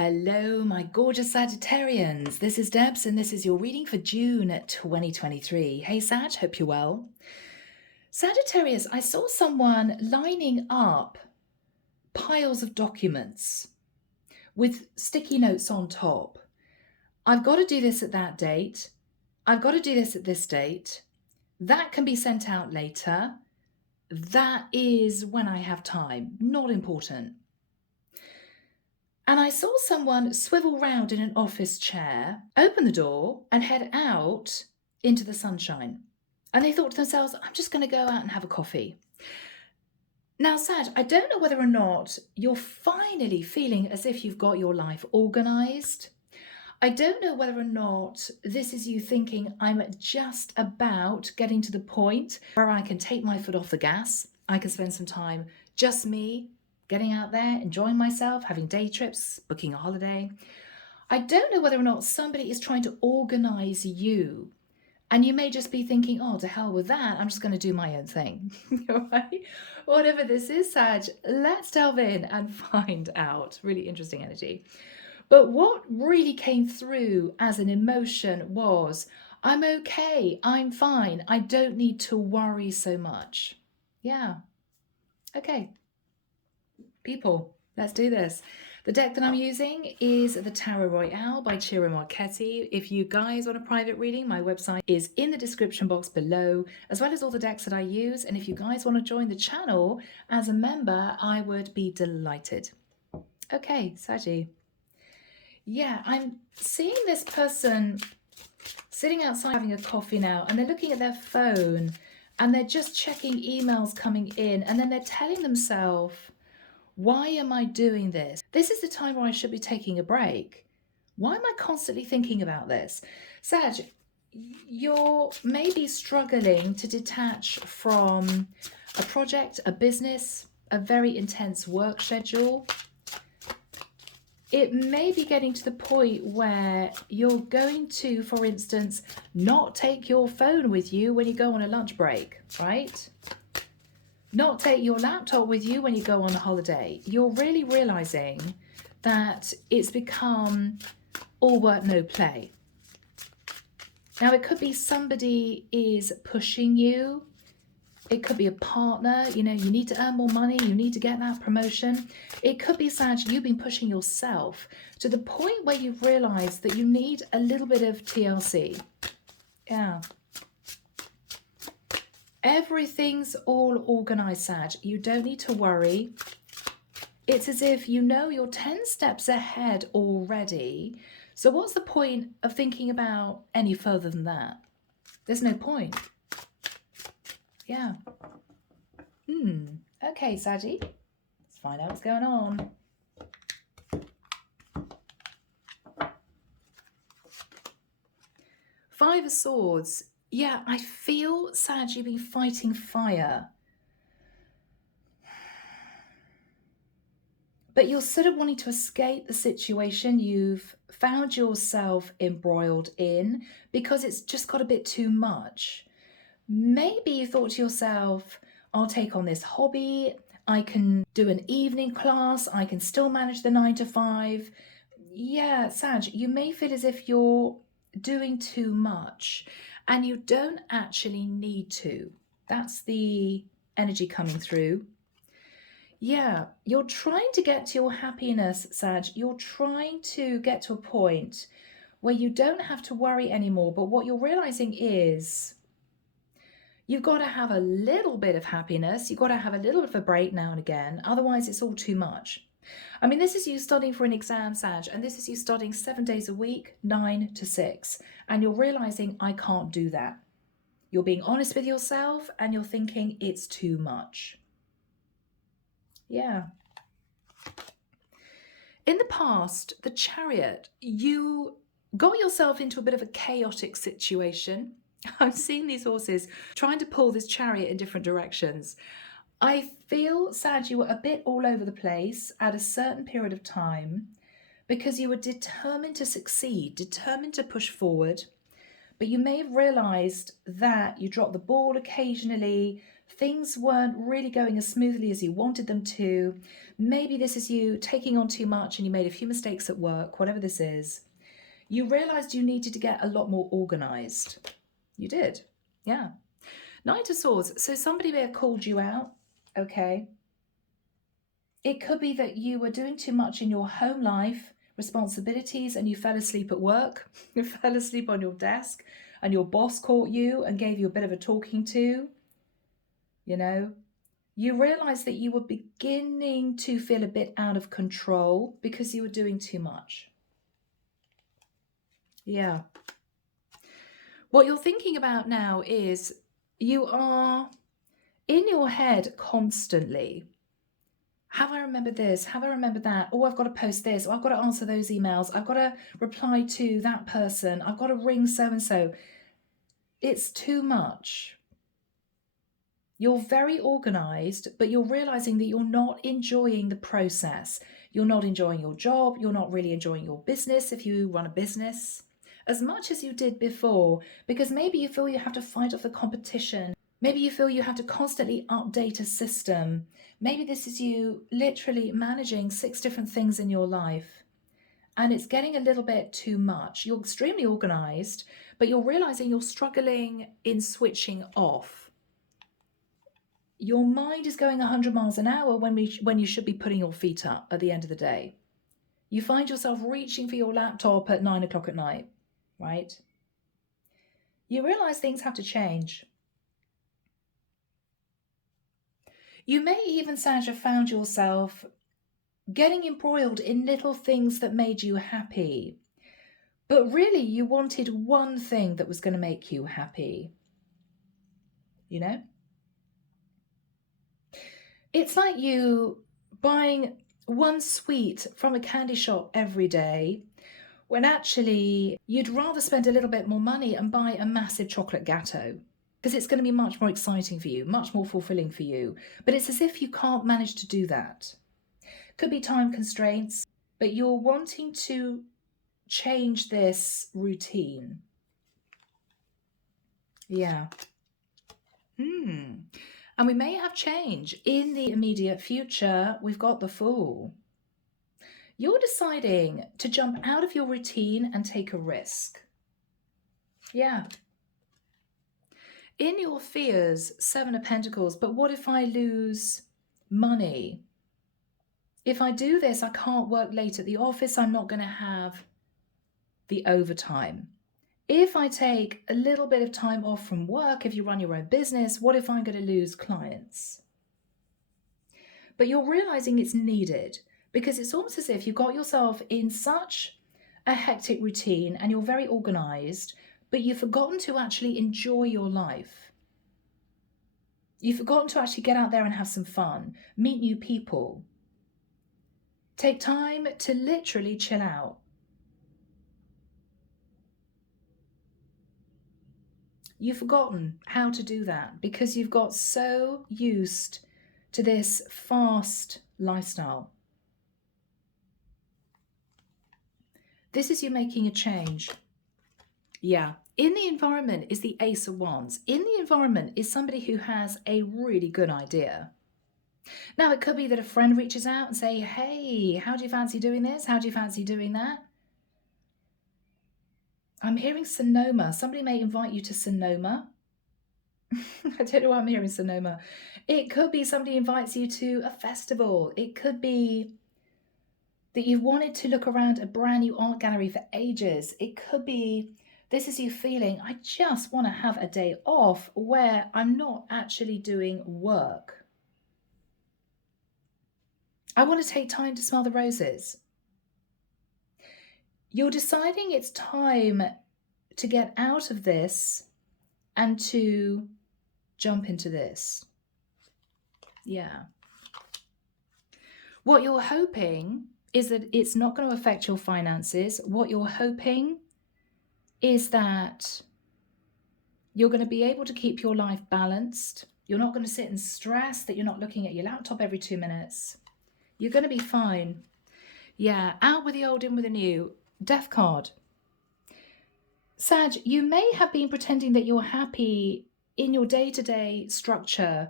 Hello, my gorgeous Sagittarians. This is Debs, and this is your reading for June 2023. Hey, Sag, hope you're well. Sagittarius, I saw someone lining up piles of documents with sticky notes on top. I've got to do this at that date. I've got to do this at this date. That can be sent out later. That is when I have time. Not important. And I saw someone swivel round in an office chair, open the door, and head out into the sunshine. And they thought to themselves, I'm just going to go out and have a coffee. Now, Sag, I don't know whether or not you're finally feeling as if you've got your life organized. I don't know whether or not this is you thinking, I'm just about getting to the point where I can take my foot off the gas. I can spend some time, just me, getting out there, enjoying myself, having day trips, booking a holiday. I don't know whether or not somebody is trying to organize you. And you may just be thinking, oh, to hell with that. I'm just going to do my own thing. Right? Whatever this is, Sag, let's delve in and find out. Really interesting energy. But what really came through as an emotion was, I'm okay, I'm fine, I don't need to worry so much. Yeah. Okay. People, let's do this. The deck that I'm using is the Tarot Royale by Ciro Marchetti. If you guys want a private reading, my website is in the description box below, as well as all the decks that I use. And if you guys want to join the channel as a member, I would be delighted. Okay, Saggy. Yeah, I'm seeing this person sitting outside having a coffee now, and they're looking at their phone, and they're just checking emails coming in, and then they're telling themselves, why am I doing this? This is the time where I should be taking a break. Why am I constantly thinking about this? Sag, you're maybe struggling to detach from a project, a business, a very intense work schedule. It may be getting to the point where you're going to, for instance, not take your phone with you when you go on a lunch break, right? Not take your laptop with you when you go on a holiday. You're really realizing that it's become all work, no play. Now, it could be somebody is pushing you. It could be a partner, you know, you need to earn more money, you need to get that promotion. It could be, Sag, you've been pushing yourself to the point where you've realized that you need a little bit of TLC. Yeah. Everything's all organized, Sag. You don't need to worry. It's as if you know you're 10 steps ahead already. So what's the point of thinking about any further than that? There's no point. Yeah. Okay, Saggy. Let's find out what's going on. Five of Swords. Yeah, I feel, Sag, you've been fighting fire. But you're sort of wanting to escape the situation you've found yourself embroiled in because it's just got a bit too much. Maybe you thought to yourself, I'll take on this hobby, I can do an evening class, I can still manage the 9 to 5. Yeah, Sag, you may feel as if you're doing too much and you don't actually need to. That's the energy coming through. Yeah, you're trying to get to your happiness, Sag. You're trying to get to a point where you don't have to worry anymore. But what you're realizing is you've got to have a little bit of happiness. You've got to have a little bit of a break now and again. Otherwise, it's all too much. I mean, this is you studying for an exam, Sag, and this is you studying 7 days a week, 9 to 6. And you're realizing, I can't do that. You're being honest with yourself and you're thinking it's too much. Yeah. In the past, the Chariot, you got yourself into a bit of a chaotic situation. I'm seeing these horses trying to pull this chariot in different directions. I feel, Sag, you were a bit all over the place at a certain period of time because you were determined to succeed, determined to push forward, but you may have realized that you dropped the ball occasionally, Things weren't really going as smoothly as you wanted them to. Maybe this is you taking on too much and you made a few mistakes at work, whatever this is. You realized you needed to get a lot more organized. You did. Yeah. Knight of Swords. So somebody may have called you out. Okay. It could be that you were doing too much in your home life, responsibilities, and you fell asleep at work. You fell asleep on your desk and your boss caught you and gave you a bit of a talking to. You know, you realized that you were beginning to feel a bit out of control because you were doing too much. Yeah. What you're thinking about now is you are in your head constantly. Have I remembered this? Have I remembered that? Oh, I've got to post this. Oh, I've got to answer those emails. I've got to reply to that person. I've got to ring so-and-so. It's too much. You're very organized, but you're realizing that you're not enjoying the process. You're not enjoying your job. You're not really enjoying your business if you run a business as much as you did before, because maybe you feel you have to fight off the competition. Maybe you feel you have to constantly update a system. Maybe this is you literally managing 6 different things in your life and it's getting a little bit too much. You're extremely organized, but you're realizing you're struggling in switching off. Your mind is going 100 miles an hour when you should be putting your feet up at the end of the day. You find yourself reaching for your laptop at 9 o'clock at night, right? You realize things have to change. You may even, Sandra, found yourself getting embroiled in little things that made you happy. But really, you wanted one thing that was going to make you happy. You know? It's like you buying one sweet from a candy shop every day, when actually you'd rather spend a little bit more money and buy a massive chocolate gâteau, because it's going to be much more exciting for you, much more fulfilling for you. But it's as if you can't manage to do that. Could be time constraints, but you're wanting to change this routine. Yeah. And we may have change in the immediate future. We've got the Fool. You're deciding to jump out of your routine and take a risk. Yeah. In your fears, 7 of Pentacles, but what if I lose money? If I do this, I can't work late at the office. I'm not going to have the overtime. If I take a little bit of time off from work, if you run your own business, what if I'm going to lose clients? But you're realizing it's needed because it's almost as if you got yourself in such a hectic routine and you're very organized, but you've forgotten to actually enjoy your life. You've forgotten to actually get out there and have some fun, meet new people. Take time to literally chill out. You've forgotten how to do that because you've got so used to this fast lifestyle. This is you making a change. Yeah. In the environment is the Ace of Wands. In the environment is somebody who has a really good idea. Now, it could be that a friend reaches out and say, hey, how do you fancy doing this? How do you fancy doing that? I'm hearing Sonoma. Somebody may invite you to Sonoma. I don't know why I'm hearing Sonoma. It could be somebody invites you to a festival. It could be that you've wanted to look around a brand new art gallery for ages. It could be this is you feeling, I just want to have a day off where I'm not actually doing work. I want to take time to smell the roses. You're deciding it's time to get out of this and to jump into this. Yeah. What you're hoping is that it's not going to affect your finances. What you're hoping is that you're going to be able to keep your life balanced. You're not going to sit and stress that you're not looking at your laptop every 2 minutes. You're going to be fine. Yeah, out with the old, in with the new. Death card. Sag, you may have been pretending that you're happy in your day-to-day structure,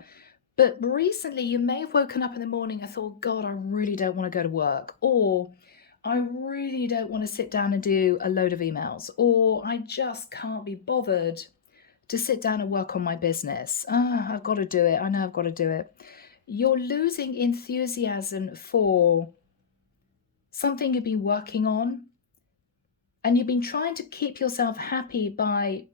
but recently you may have woken up in the morning and thought, God, I really don't want to go to work, or I really don't want to sit down and do a load of emails, or I just can't be bothered to sit down and work on my business. I've got to do it. I know I've got to do it. You're losing enthusiasm for something you've been working on, and you've been trying to keep yourself happy by,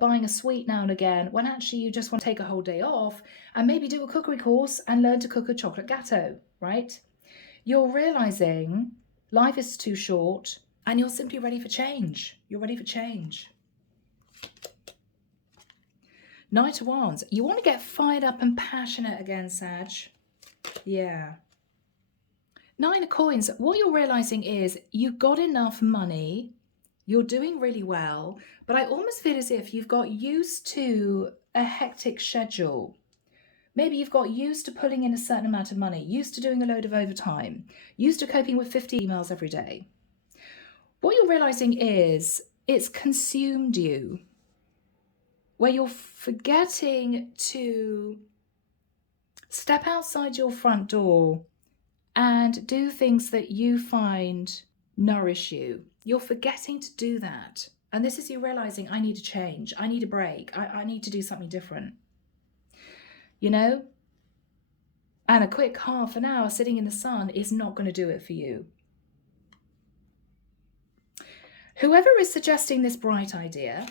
buying a sweet now and again, when actually you just want to take a whole day off and maybe do a cookery course and learn to cook a chocolate gâteau, right? You're realizing life is too short and you're simply ready for change. You're ready for change. Knight of Wands. You want to get fired up and passionate again, Sag. Yeah. Nine of Coins. What you're realizing is you've got enough money. You're doing really well. But I almost feel as if you've got used to a hectic schedule. Maybe you've got used to pulling in a certain amount of money, used to doing a load of overtime, used to coping with 50 emails every day. What you're realizing is it's consumed you, where you're forgetting to step outside your front door and do things that you find nourish you. You're forgetting to do that. And this is you realizing, I need to change. I need a break. I need to do something different. And a quick half an hour sitting in the sun is not going to do it for you. Whoever is suggesting this bright idea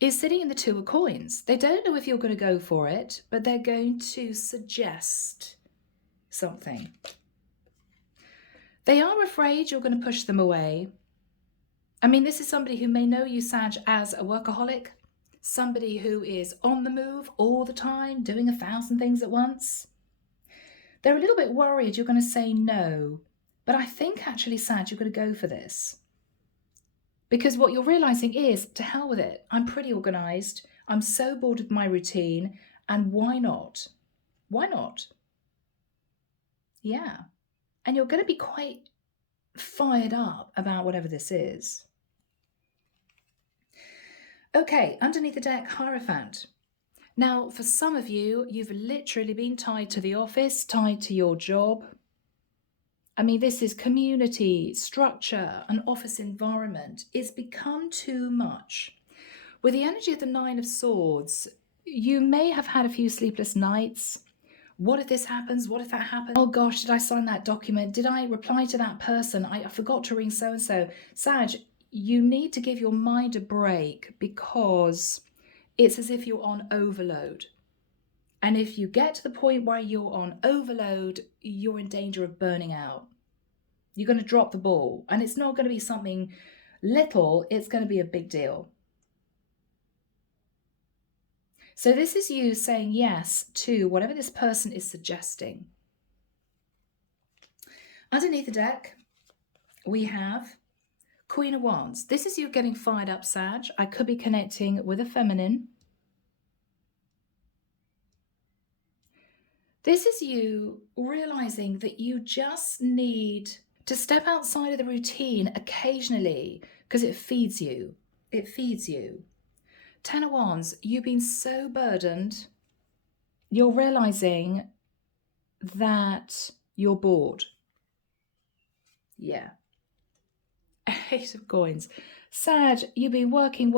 is sitting in the Two of Coins. They don't know if you're going to go for it, but they're going to suggest something. They are afraid you're going to push them away. I mean, this is somebody who may know you, Sag, as a workaholic, somebody who is on the move all the time, doing 1,000 things at once. They're a little bit worried you're going to say no, but I think actually, Sag, you're going to go for this. Because what you're realizing is, to hell with it, I'm pretty organized, I'm so bored with my routine, and why not? Why not? Yeah. And you're going to be quite fired up about whatever this is. Okay, underneath the deck, Hierophant. Now, for some of you, you've literally been tied to the office, tied to your job. I mean, this is community, structure, an office environment. It's become too much. With the energy of the Nine of Swords, you may have had a few sleepless nights. What if this happens? What if that happens? Oh gosh, did I sign that document? Did I reply to that person? I forgot to ring so-and-so. Sag, you need to give your mind a break, because it's as if you're on overload. And if you get to the point where you're on overload, you're in danger of burning out. You're going to drop the ball. And it's not going to be something little, it's going to be a big deal. So this is you saying yes to whatever this person is suggesting. Underneath the deck, we have Queen of Wands. This is you getting fired up, Sag. I could be connecting with a feminine. This is you realizing that you just need to step outside of the routine occasionally, because it feeds you. It feeds you. Ten of Wands, you've been so burdened, you're realizing that you're bored. Yeah. Eight of Coins. Sag, you've been working.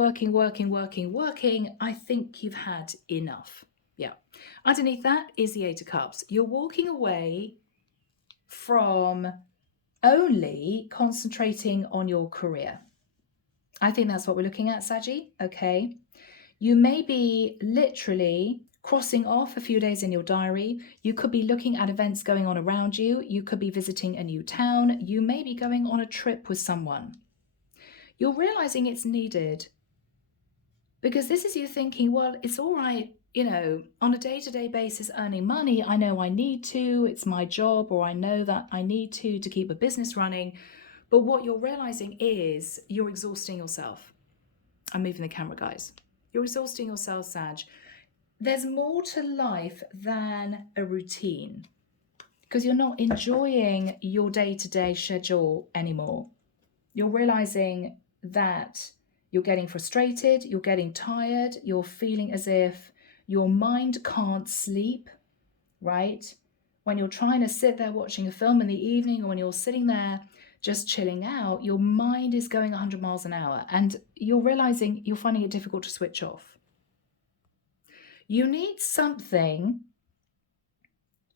I think you've had enough. Yeah. Underneath that is the Eight of Cups. You're walking away from only concentrating on your career. I think that's what we're looking at, Saggy. Okay. You may be literally crossing off a few days in your diary. You could be looking at events going on around you. You could be visiting a new town. You may be going on a trip with someone. You're realizing it's needed, because this is you thinking, well, it's all right, on a day-to-day basis earning money. I know I need to, it's my job, or I know that I need to keep a business running. But what you're realizing is you're exhausting yourself. I'm moving the camera, guys. You're exhausting yourself, Sag. There's more to life than a routine, because you're not enjoying your day-to-day schedule anymore. You're realizing that You're getting frustrated, you're getting tired, you're feeling as if your mind can't sleep, right? When you're trying to sit there watching a film in the evening, or when you're sitting there just chilling out, your mind is going 100 miles an hour and you're realizing you're finding it difficult to switch off. You need something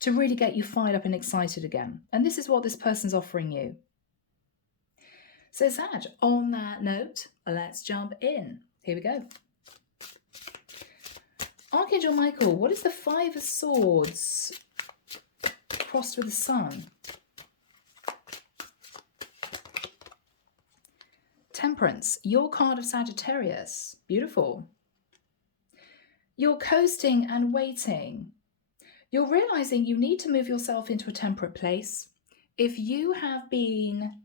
to really get you fired up and excited again. And this is what this person's offering you. So Sag, on that note, let's jump in. Here we go. Archangel Michael, what is the Five of Swords crossed with the Sun? Temperance, your card of Sagittarius. Beautiful. You're coasting and waiting. You're realizing you need to move yourself into a temperate place. If you have been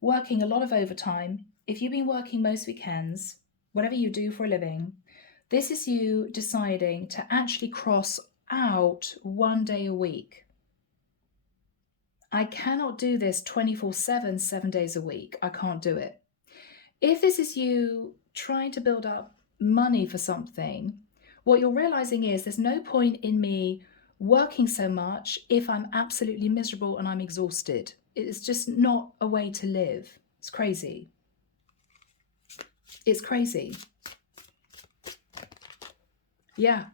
working a lot of overtime, if you've been working most weekends, whatever you do for a living, this is you deciding to actually cross out 1 day a week. I cannot do this 24/7, 7 days a week. I can't do it. If this is you trying to build up money for something, what you're realizing is there's no point in me working so much if I'm absolutely miserable and I'm exhausted. It's just not a way to live. It's crazy. It's crazy. Yeah.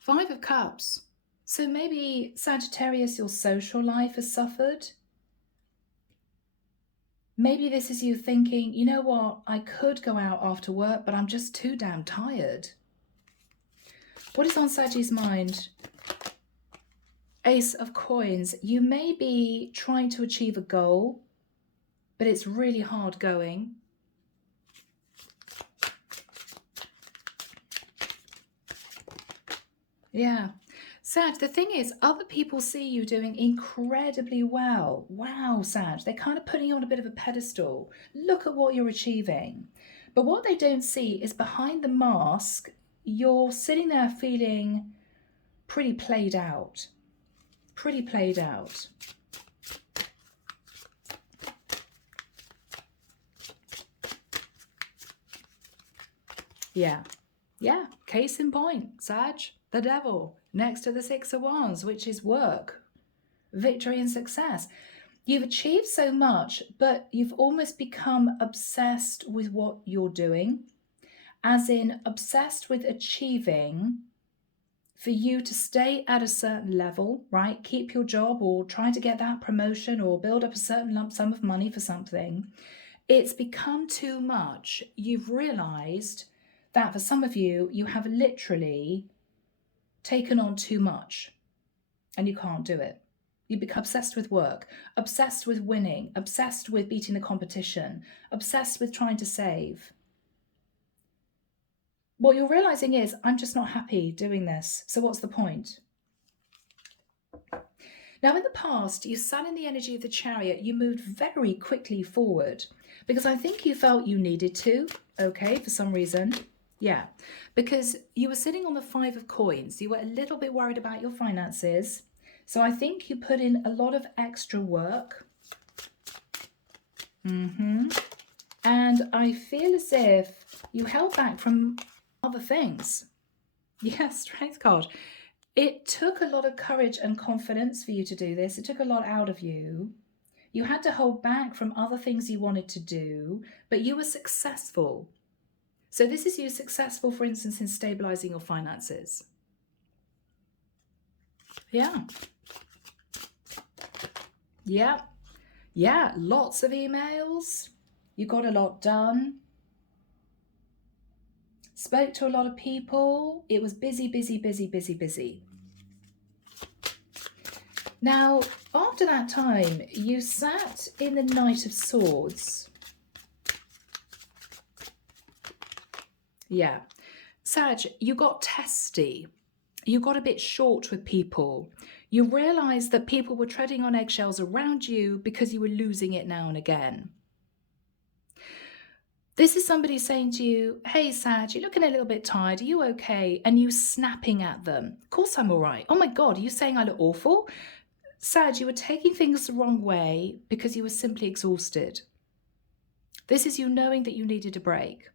Five of Cups. So maybe Sagittarius, your social life has suffered. Maybe this is you thinking, you know what, I could go out after work, but I'm just too damn tired. What is on Saggy's mind? Ace of Coins. You may be trying to achieve a goal, but it's really hard going. Yeah. Sag, the thing is, other people see you doing incredibly well. Wow, Sag, they're kind of putting you on a bit of a pedestal. Look at what you're achieving. But what they don't see is behind the mask, you're sitting there feeling pretty played out. Pretty played out. Yeah. Yeah. Case in point, Sag, the devil, next to the Six of Wands, which is work, victory and success. You've achieved so much, but you've almost become obsessed with what you're doing, as in obsessed with achieving for you to stay at a certain level, right? Keep your job or try to get that promotion or build up a certain lump sum of money for something. It's become too much. You've realized that for some of you, you have literally taken on too much and you can't do it. You become obsessed with work, obsessed with winning, obsessed with beating the competition, obsessed with trying to save. What you're realizing is, I'm just not happy doing this. So what's the point? Now, in the past, you sat in the energy of the Chariot. You moved very quickly forward because I think you felt you needed to, okay, for some reason. Yeah, because you were sitting on the Five of Coins. You were a little bit worried about your finances. So I think you put in a lot of extra work. And I feel as if you held back from other things. Yeah, Strength card. It took a lot of courage and confidence for you to do this. It took a lot out of you. You had to hold back from other things you wanted to do, but you were successful. So this is you successful, for instance, in stabilizing your finances. Yeah. Yeah. Yeah, lots of emails. You got a lot done. Spoke to a lot of people. It was busy, busy, busy, busy, busy. Now, after that time, you sat in the Knight of Swords. Yeah. Sag, you got testy. You got a bit short with people. You realized that people were treading on eggshells around you because you were losing it now and again. This is somebody saying to you, hey, Sag, you're looking a little bit tired. Are you okay? And you snapping at them. Of course I'm all right. Oh my God, are you saying I look awful? Sag, you were taking things the wrong way because you were simply exhausted. This is you knowing that you needed a break.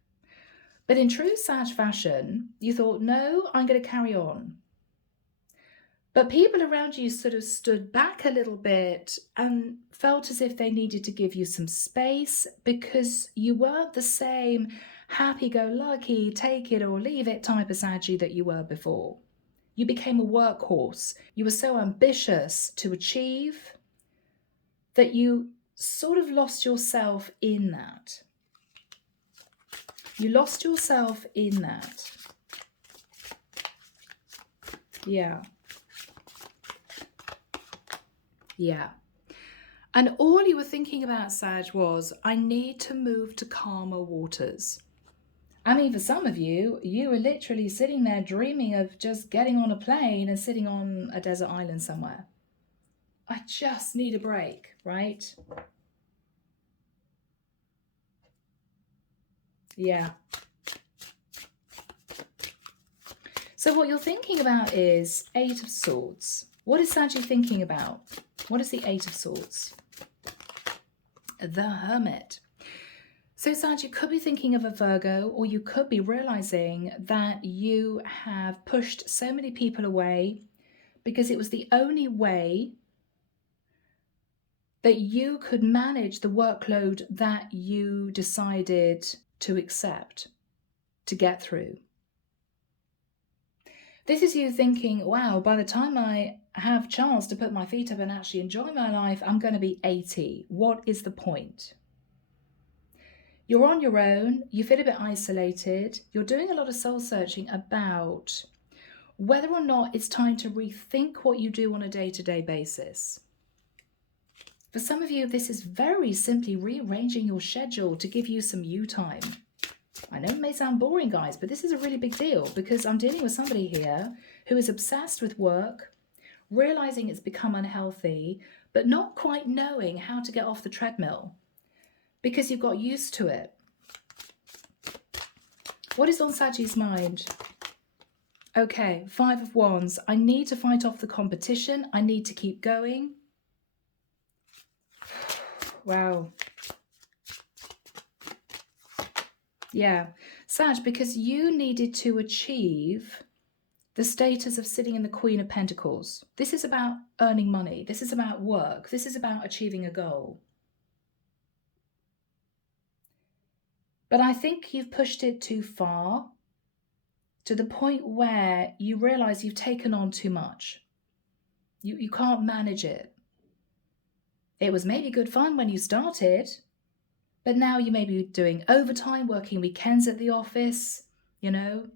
But in true Sag fashion, you thought, no, I'm going to carry on. But people around you sort of stood back a little bit and felt as if they needed to give you some space because you weren't the same happy-go-lucky, take it or leave it type of Saggy that you were before. You became a workhorse. You were so ambitious to achieve that you sort of lost yourself in that. You lost yourself in that. Yeah. Yeah. And all you were thinking about, Sag, was, I need to move to calmer waters. I mean, for some of you, you were literally sitting there dreaming of just getting on a plane and sitting on a desert island somewhere. I just need a break, right? Yeah. So what you're thinking about is Eight of Swords. What is Saggy thinking about? What is the Eight of Swords? The Hermit. So Sag, you could be thinking of a Virgo, or you could be realizing that you have pushed so many people away because it was the only way that you could manage the workload that you decided to accept, to get through. This is you thinking, wow, by the time I have a chance to put my feet up and actually enjoy my life, I'm going to be 80. What is the point? You're on your own, you feel a bit isolated, you're doing a lot of soul searching about whether or not it's time to rethink what you do on a day-to-day basis. For some of you, this is very simply rearranging your schedule to give you some you time. I know it may sound boring, guys, but this is a really big deal because I'm dealing with somebody here who is obsessed with work, realizing it's become unhealthy, but not quite knowing how to get off the treadmill because you've got used to it. What is on Saggy's mind? Okay, Five of Wands. I need to fight off the competition. I need to keep going. Wow. Yeah. Sag, because you needed to achieve the status of sitting in the Queen of Pentacles. This is about earning money. This is about work. This is about achieving a goal. But I think you've pushed it too far to the point where you realize you've taken on too much. You can't manage it. It was maybe good fun when you started, but now you may be doing overtime, working weekends at the office, you know.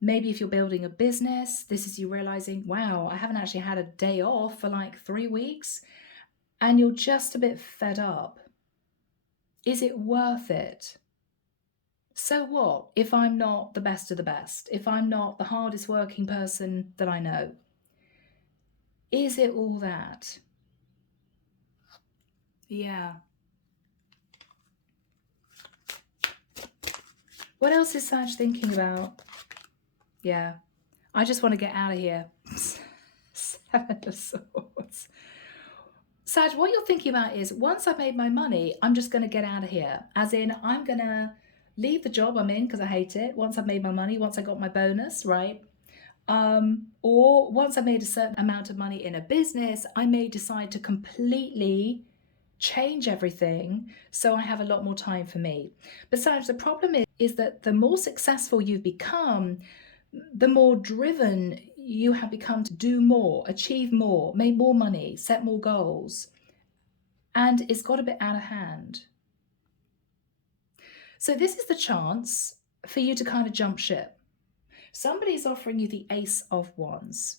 Maybe if you're building a business, this is you realizing, wow, I haven't actually had a day off for like 3 weeks, and you're just a bit fed up. Is it worth it? So what if I'm not the best of the best? If I'm not the hardest working person that I know? Is it all that? Yeah. What else is Sag thinking about? Yeah. I just want to get out of here. Seven of Swords. Sag, what you're thinking about is, once I've made my money, I'm just going to get out of here. As in, I'm going to leave the job I'm in because I hate it. Once I've made my money, once I got my bonus, right? Or once I've made a certain amount of money in a business, I may decide to completely change everything so I have a lot more time for me. But Sag, the problem is that the more successful you've become, the more driven you have become to do more, achieve more, make more money, set more goals. And it's got a bit out of hand. So this is the chance for you to kind of jump ship. Somebody's offering you the Ace of Wands,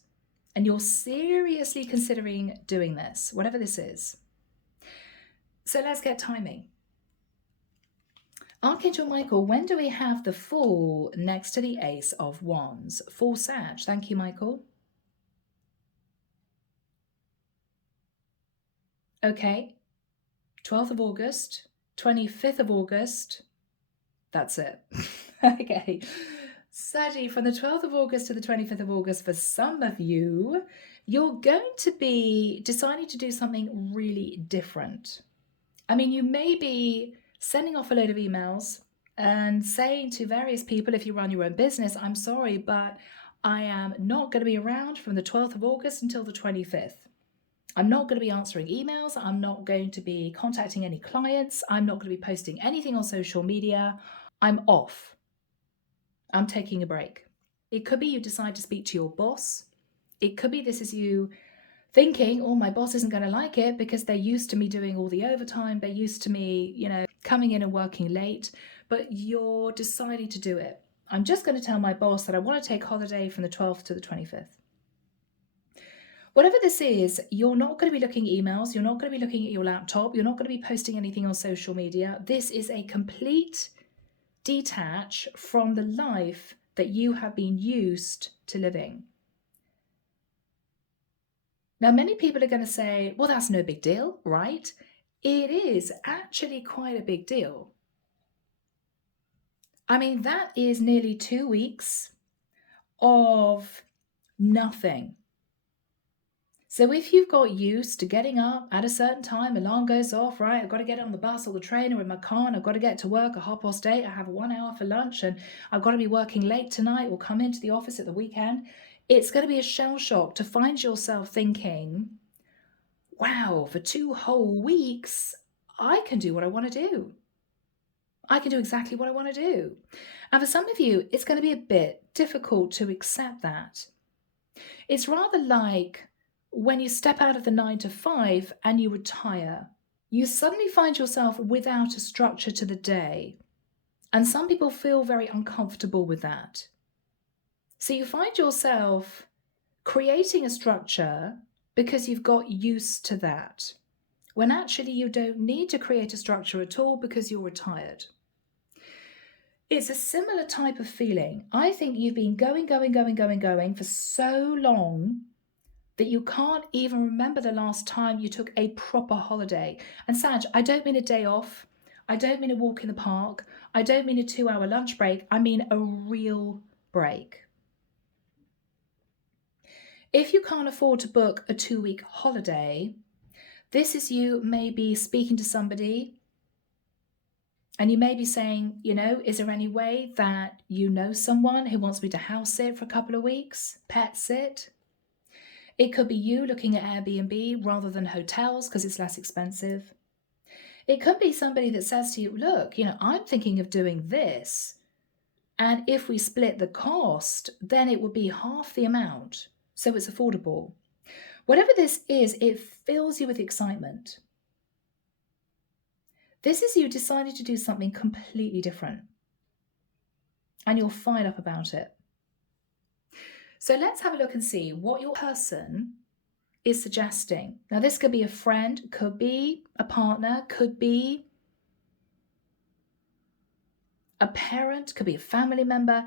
and you're seriously considering doing this, whatever this is. So let's get timing. Archangel Michael, when do we have the Fool next to the Ace of Wands? For Sag. Thank you, Michael. Okay. 12th of August, 25th of August. That's it. Okay. Saggy, from the 12th of August to the 25th of August, for some of you, you're going to be deciding to do something really different. I mean, you may be sending off a load of emails and saying to various people, if you run your own business, I'm sorry, but I am not going to be around from the 12th of August until the 25th. I'm not going to be answering emails. I'm not going to be contacting any clients. I'm not going to be posting anything on social media. I'm off. I'm taking a break. It could be you decide to speak to your boss. It could be this is you thinking, oh, my boss isn't going to like it because they're used to me doing all the overtime. They're used to me, coming in and working late, but you're deciding to do it. I'm just going to tell my boss that I want to take holiday from the 12th to the 25th. Whatever this is, you're not going to be looking at emails. You're not going to be looking at your laptop. You're not going to be posting anything on social media. This is a complete detach from the life that you have been used to living. Now, many people are going to say, well, that's no big deal, right? It is actually quite a big deal. I mean, that is nearly 2 weeks of nothing. So if you've got used to getting up at a certain time, alarm goes off, right? I've got to get on the bus or the train or in my car and I've got to get to work at 8:30. I have 1 hour for lunch and I've got to be working late tonight or come into the office at the weekend. It's going to be a shell shock to find yourself thinking, wow, for 2 whole weeks, I can do what I want to do. I can do exactly what I want to do. And for some of you, it's going to be a bit difficult to accept that. It's rather like when you step out of the 9 to 5 and you retire, you suddenly find yourself without a structure to the day. And some people feel very uncomfortable with that. So you find yourself creating a structure because you've got used to that, when actually you don't need to create a structure at all because you're retired. It's a similar type of feeling. I think you've been going for so long that you can't even remember the last time you took a proper holiday. And Sag, I don't mean a day off. I don't mean a walk in the park. I don't mean a 2-hour lunch break. I mean a real break. If you can't afford to book a 2-week holiday, this is you maybe speaking to somebody and you may be saying, is there any way that you know someone who wants me to house sit for a couple of weeks, pet sit? It could be you looking at Airbnb rather than hotels because it's less expensive. It could be somebody that says to you, look, I'm thinking of doing this. And if we split the cost, then it would be half the amount. So it's affordable. Whatever this is, it fills you with excitement. This is you deciding to do something completely different. And you're fired up about it. So let's have a look and see what your person is suggesting. Now, this could be a friend, could be a partner, could be a parent, could be a family member.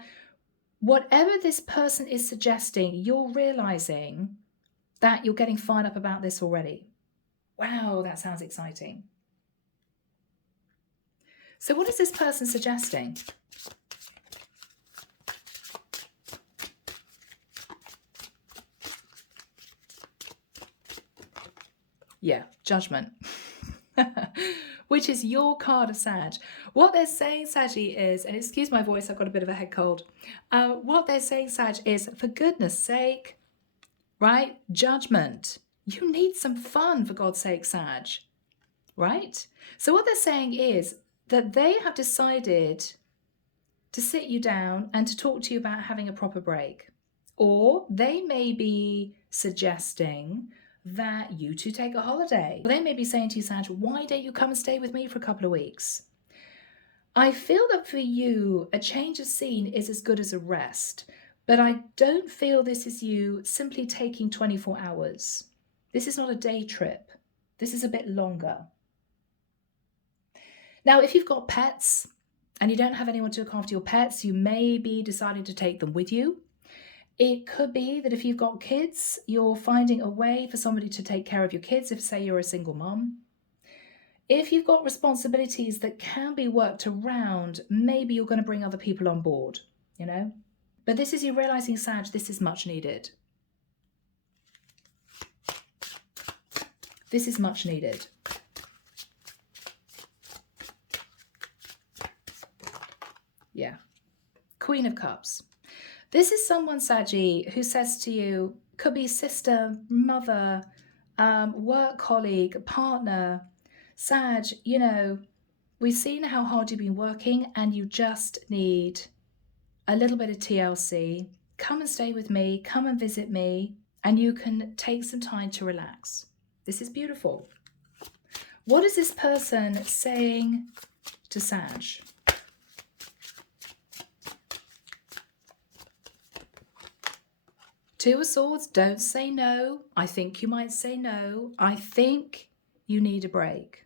Whatever this person is suggesting, you're realizing that you're getting fired up about this already. Wow, that sounds exciting. So what is this person suggesting? Yeah, judgment. Which is your card of Sag. What they're saying, Saggy, is, and excuse my voice, I've got a bit of a head cold. What they're saying, Sag, is, for goodness sake, right? Judgment. You need some fun, for God's sake, Sag, right? So what they're saying is that they have decided to sit you down and to talk to you about having a proper break. Or they may be suggesting that you two take a holiday. They may be saying to you, Sag, why don't you come and stay with me for a couple of weeks? I feel that for you, a change of scene is as good as a rest, but I don't feel this is you simply taking 24 hours. This is not a day trip. This is a bit longer. Now, if you've got pets and you don't have anyone to look after your pets, you may be deciding to take them with you. It could be that if you've got kids, you're finding a way for somebody to take care of your kids, if, say, you're a single mom. If you've got responsibilities that can be worked around, maybe you're going to bring other people on board, But this is you realizing, Sag, this is much needed. This is much needed. Yeah. Queen of Cups. This is someone, Saggy, who says to you, could be sister, mother, work colleague, partner, Sag, you know, we've seen how hard you've been working and you just need a little bit of TLC. Come and stay with me, come and visit me, and you can take some time to relax. This is beautiful. What is this person saying to Sag? Two of Swords, don't say no. I think you might say no. I think you need a break.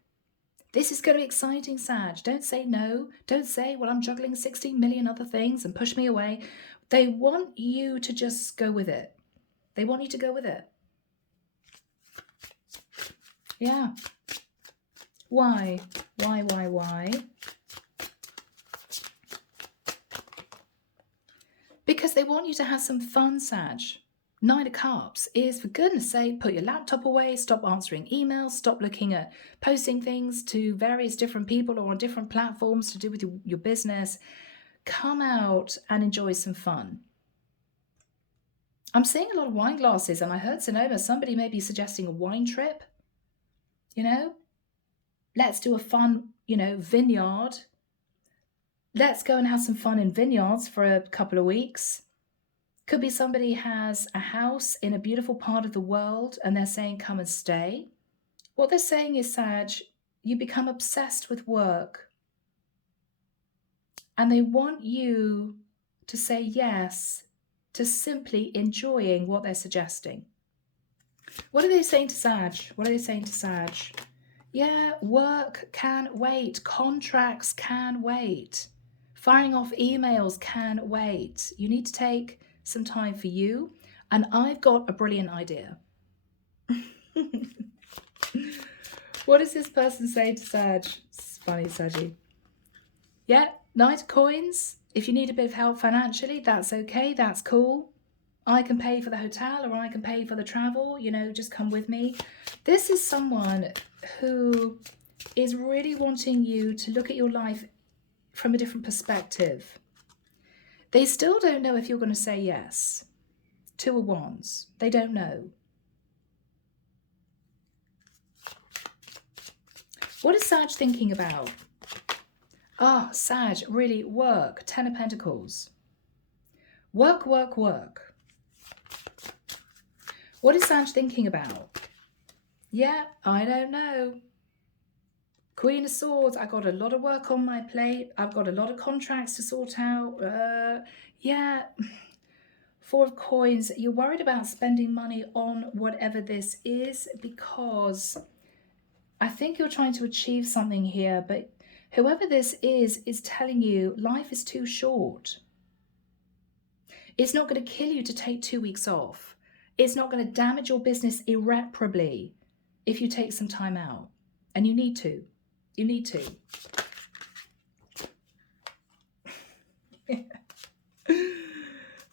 This is going to be exciting, Sag. Don't say no. Don't say, well, I'm juggling 16 million other things and push me away. They want you to just go with it. They want you to go with it. Yeah. Why? Why? Because they want you to have some fun, Sag. Nine of Cups is, for goodness sake, put your laptop away, stop answering emails, stop looking at posting things to various different people or on different platforms to do with your business. Come out and enjoy some fun. I'm seeing a lot of wine glasses, and I heard, Sonoma, somebody may be suggesting a wine trip. You know, let's do a fun, vineyard. Let's go and have some fun in vineyards for a couple of weeks. Could be somebody has a house in a beautiful part of the world and they're saying, come and stay. What they're saying is, Sag, you become obsessed with work and they want you to say yes to simply enjoying what they're suggesting. What are they saying to Sag? Yeah, work can wait. Contracts can wait. Firing off emails can wait. You need to take some time for you, and I've got a brilliant idea. What does this person say to Sag? It's funny, Saggy. Yeah, Knight of Coins. If you need a bit of help financially, that's okay, that's cool. I can pay for the hotel or I can pay for the travel, just come with me. This is someone who is really wanting you to look at your life from a different perspective. They still don't know if you're going to say yes. Two of Wands. They don't know. What is Sag thinking about? Sag, really work. Ten of Pentacles. Work. What is Sag thinking about? Yeah, I don't know. Queen of Swords, I got a lot of work on my plate. I've got a lot of contracts to sort out. Yeah. Four of Coins, you're worried about spending money on whatever this is because I think you're trying to achieve something here, but whoever this is telling you life is too short. It's not going to kill you to take 2 weeks off. It's not going to damage your business irreparably if you take some time out. And you need to. You need to.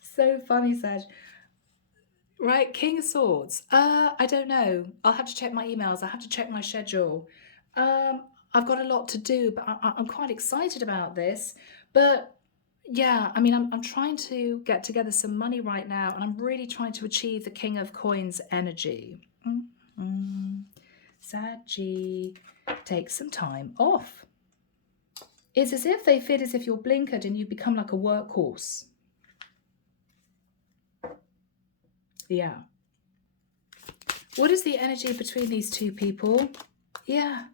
So funny, Sag. Right, King of Swords. I don't know. I'll have to check my emails. I have to check my schedule. I've got a lot to do, but I'm quite excited about this. But yeah, I mean, I'm trying to get together some money right now, and I'm really trying to achieve the King of Coins energy. Saggy, take some time off. It's as if they feel as if you're blinkered and you become like a workhorse. Yeah. What is the energy between these two people? Yeah.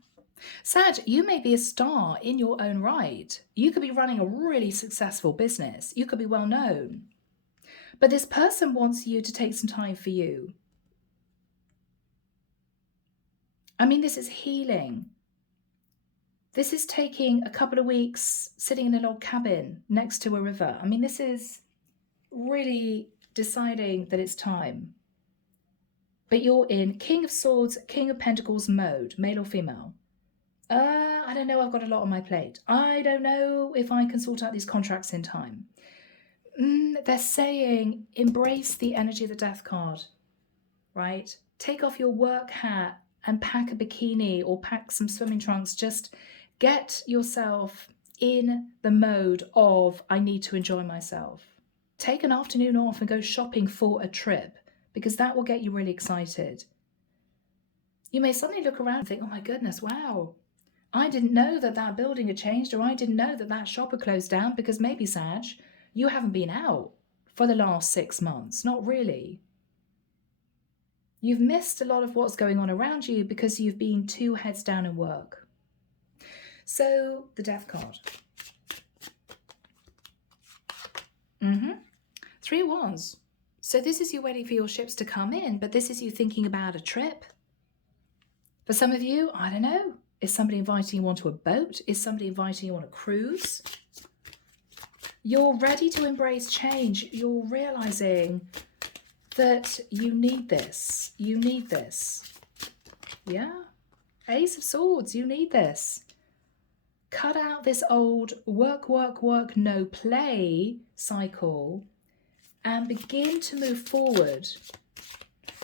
Sag, you may be a star in your own right. You could be running a really successful business. You could be well known. But this person wants you to take some time for you. I mean, this is healing. This is taking a couple of weeks sitting in a log cabin next to a river. I mean, this is really deciding that it's time. But you're in King of Swords, King of Pentacles mode, male or female. I don't know, I've got a lot on my plate. I don't know if I can sort out these contracts in time. They're saying embrace the energy of the Death card, right? Take off your work hat and pack a bikini or pack some swimming trunks. Just get yourself in the mode of I need to enjoy myself. Take an afternoon off and go shopping for a trip, because that will get you really excited. You may suddenly look around and think, oh my goodness, wow, I didn't know that that building had changed, or I didn't know that that shop had closed down, because maybe, Sag, you haven't been out for the last 6 months. Not really. You've missed a lot of what's going on around you because you've been too heads down in work. So, the Death card. 3 of Wands. So this is you waiting for your ships to come in, but this is you thinking about a trip. For some of you, I don't know. Is somebody inviting you onto a boat? Is somebody inviting you on a cruise? You're ready to embrace change. You're realizing that you need this. You need this. Yeah. Ace of Swords, you need this. Cut out this old work, no play cycle and begin to move forward.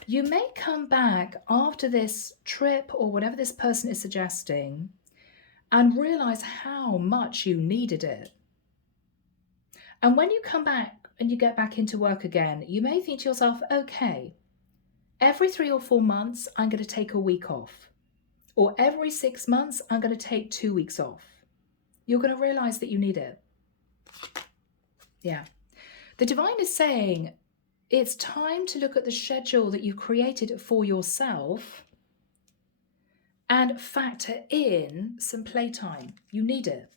You may come back after this trip or whatever this person is suggesting and realize how much you needed it. And when you come back and you get back into work again, you may think to yourself, okay, every 3 or 4 months, I'm going to take a week off. Or every 6 months, I'm going to take 2 weeks off. You're going to realize that you need it. Yeah. The divine is saying it's time to look at the schedule that you've created for yourself and factor in some playtime. You need it.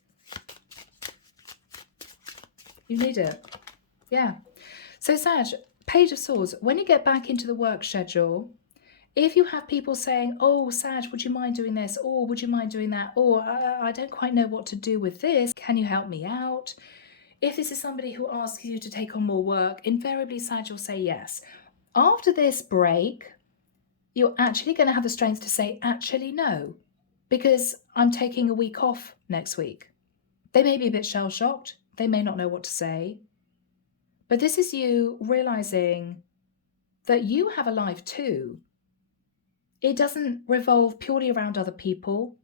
You need it. Yeah. So Sag, Page of Swords, when you get back into the work schedule, if you have people saying, oh, Sag, would you mind doing this? Or would you mind doing that? Or I don't quite know what to do with this. Can you help me out? If this is somebody who asks you to take on more work, invariably Sag will say yes. After this break, you're actually going to have the strength to say, actually, no, because I'm taking a week off next week. They may be a bit shell-shocked. They may not know what to say. But this is you realizing that you have a life too. It doesn't revolve purely around other people,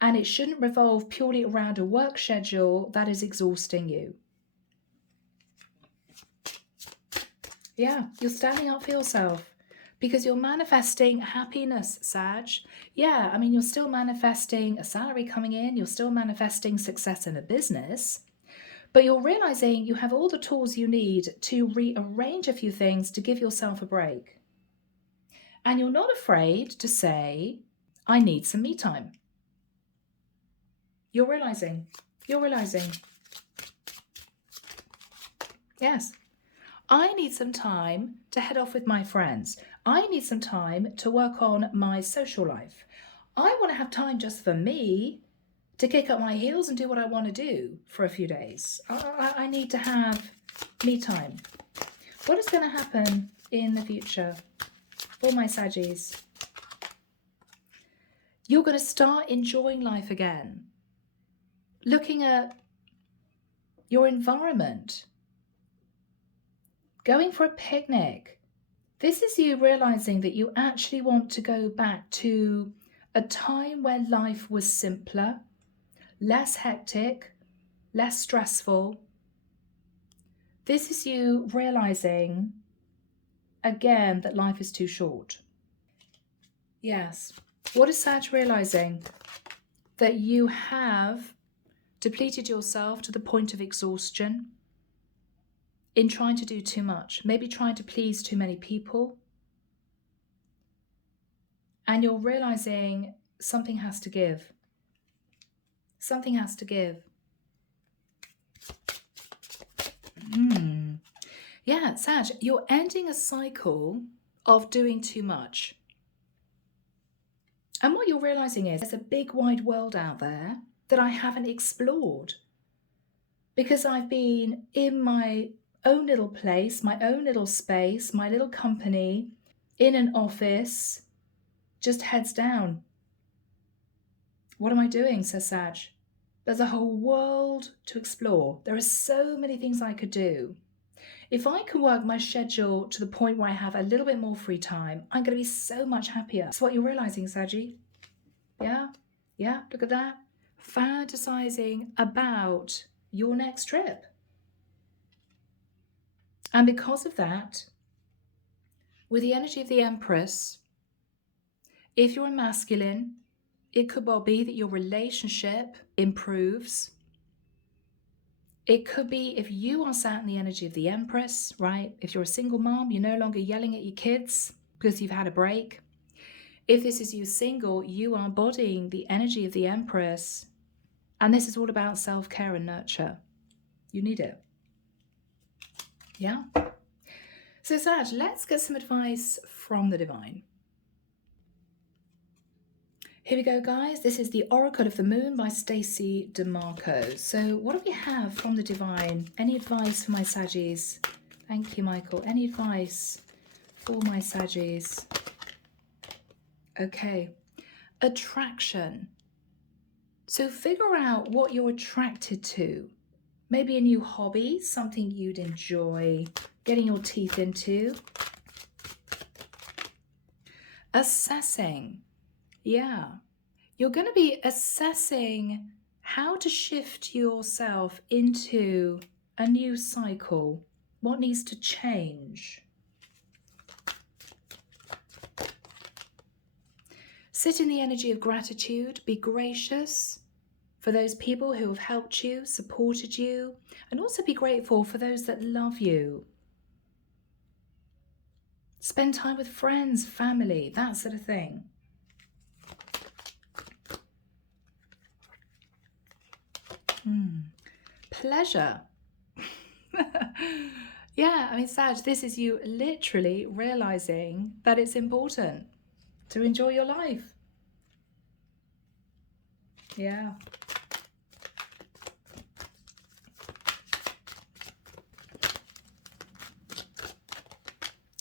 and it shouldn't revolve purely around a work schedule that is exhausting you. Yeah, you're standing up for yourself because you're manifesting happiness, Sag. Yeah, I mean, you're still manifesting a salary coming in. You're still manifesting success in a business. But you're realizing you have all the tools you need to rearrange a few things to give yourself a break. And you're not afraid to say, I need some me time. You're realizing. Yes. I need some time to head off with my friends. I need some time to work on my social life. I want to have time just for me to kick up my heels and do what I want to do for a few days. I need to have me time. What is going to happen in the future for my Saggies? You're going to start enjoying life again. Looking at your environment. Going for a picnic. This is you realizing that you actually want to go back to a time where life was simpler, less hectic, less stressful. This is you realizing again that life is too short. Yes. What is Sag realizing? That you have depleted yourself to the point of exhaustion in trying to do too much, maybe trying to please too many people. And you're realizing something has to give. Something has to give. Yeah, Sag, you're ending a cycle of doing too much. And what you're realizing is there's a big wide world out there that I haven't explored because I've been in my own little place, my own little space, my little company, in an office, just heads down. What am I doing, says Sag? There's a whole world to explore. There are so many things I could do. If I can work my schedule to the point where I have a little bit more free time, I'm going to be so much happier. That's what you're realizing, Saggy. Yeah, look at that. fantasizing about your next trip. And because of that, with the energy of the Empress, if you're a masculine, it could well be that your relationship improves. It could be if you are sat in the energy of the Empress, right? If you're a single mom, you're no longer yelling at your kids because you've had a break. If this is you single, you are embodying the energy of the Empress. And this is all about self-care and nurture. You need it. Yeah? So Sag, let's get some advice from the divine. Here we go, guys. This is the Oracle of the Moon by Stacey DeMarco. So what do we have from the divine? Any advice for my Saggies? Thank you, Michael. Any advice for my Saggies? Okay. Attraction. So figure out what you're attracted to. Maybe a new hobby, something you'd enjoy getting your teeth into. Assessing. Yeah. You're going to be assessing how to shift yourself into a new cycle. What needs to change? Sit in the energy of gratitude. Be gracious for those people who have helped you, supported you, and also be grateful for those that love you. Spend time with friends, family, that sort of thing. Pleasure. Yeah, I mean, Sag, this is you literally realizing that it's important to enjoy your life. Yeah.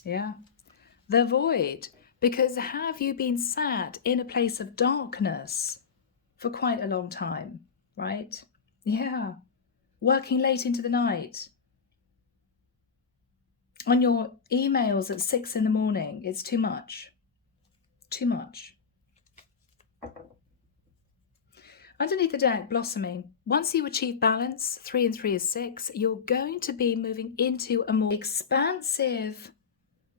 Yeah. The void. Because have you been sat in a place of darkness for quite a long time, right? Yeah. Working late into the night. On your emails at 6 in the morning. It's too much. Too much. Underneath the deck, blossoming. Once you achieve balance, 3 and 3 is 6, you're going to be moving into a more expansive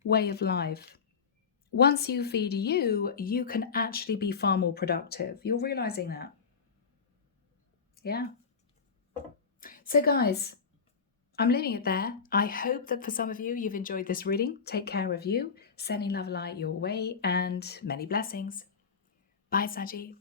way of life. Once you feed you, you can actually be far more productive. You're realizing that. Yeah. So guys, I'm leaving it there. I hope that for some of you, you've enjoyed this reading. Take care of you. Sending love light your way and many blessings. Bye, Saji.